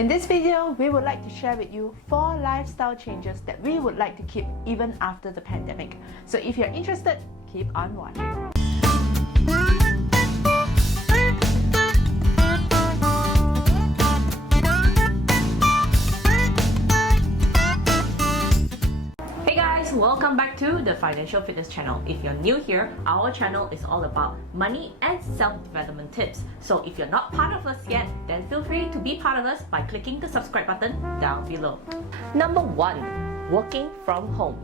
In this video, we would like to share with you 4 lifestyle changes that we would like to keep even after the pandemic. So if you're interested, keep on watching. Welcome back to the Financial Fitness channel. If you're new here, our channel is all about money and self-development tips. So if you're not part of us yet, then feel free to be part of us by clicking the subscribe button down below. Number 1. Working from home.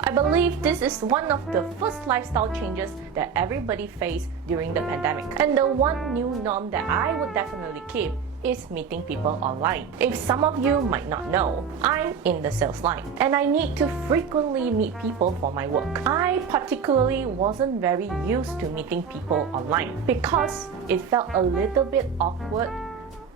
I believe this is one of the first lifestyle changes that everybody faced during the pandemic. And the one new norm that I would definitely keep is meeting people online. If some of you might not know, I'm in the sales line and I need to frequently meet people for my work. I particularly wasn't very used to meeting people online because it felt a little bit awkward,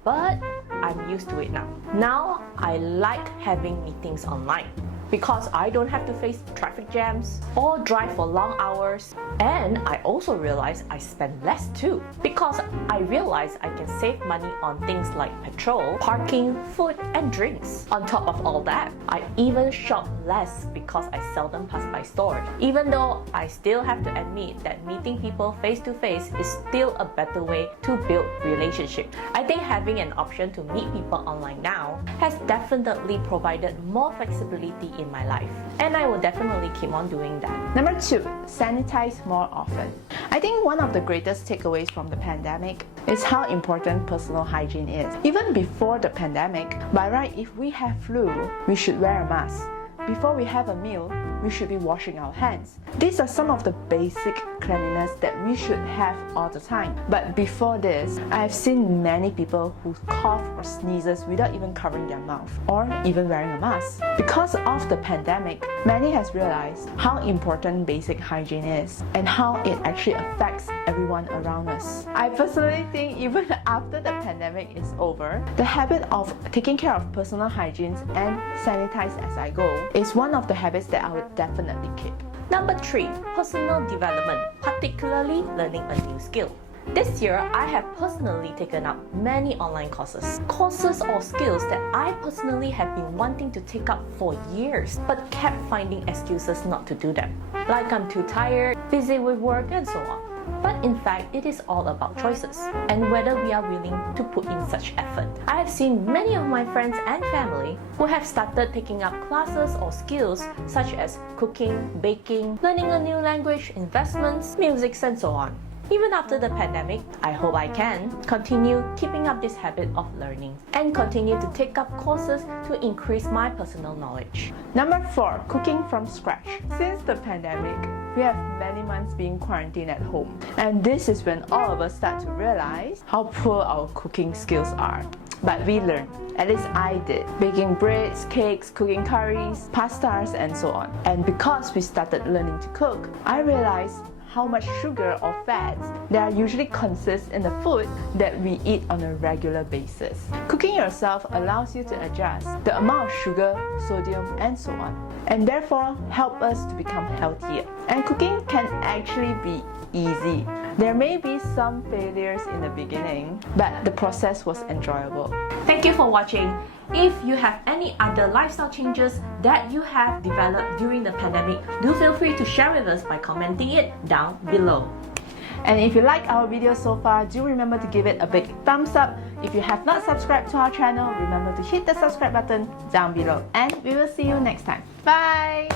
but I'm used to it now. Now I like having meetings online because I don't have to face traffic jams or drive for long hours. And I also realize I spend less too because I realize I can save money on things like petrol, parking, food, and drinks. On top of all that, I even shop less because I seldom pass by stores. Even though I still have to admit that meeting people face to face is still a better way to build relationships. I think having an option to meet people online now has definitely provided more flexibility in my life, and I will definitely keep on doing that. Number 2, sanitize more often. I think one of the greatest takeaways from the pandemic is how important personal hygiene is. Even before the pandemic, by right, if we have flu, we should wear a mask. Before we have a meal, we should be washing our hands. These are some of the basic cleanliness that we should have all the time. But before this, I have seen many people who cough or sneezes without even covering their mouth or even wearing a mask. Because of the pandemic, many has realized how important basic hygiene is and how it actually affects everyone around us. I personally think even after the pandemic is over, the habit of taking care of personal hygiene and sanitize as I go is one of the habits that I would definitely keep. Number 3. Personal development, particularly learning a new skill. This year, I have personally taken up many online courses or skills that I personally have been wanting to take up for years, but kept finding excuses not to do them. Like I'm too tired, busy with work, and so on. But in fact, it is all about choices and whether we are willing to put in such effort. I have seen many of my friends and family who have started taking up classes or skills such as cooking, baking, learning a new language, investments, music, and so on. Even after the pandemic, I hope I can continue keeping up this habit of learning and continue to take up courses to increase my personal knowledge. Number 4, cooking from scratch. Since the pandemic, we have many months being quarantined at home. And this is when all of us start to realize how poor our cooking skills are. But we learned, at least I did, baking breads, cakes, cooking curries, pastas, and so on. And because we started learning to cook, I realized how much sugar or fats that usually consist in the food that we eat on a regular basis. Cooking yourself allows you to adjust the amount of sugar, sodium, and so on, and therefore help us to become healthier. And cooking can actually be easy. There may be some failures in the beginning, but the process was enjoyable. Thank you for watching. If you have any other lifestyle changes that you have developed during the pandemic, do feel free to share with us by commenting it down below. And if you like our video so far, do remember to give it a big thumbs up. If you have not subscribed to our channel, remember to hit the subscribe button down below. And we will see you next time. Bye!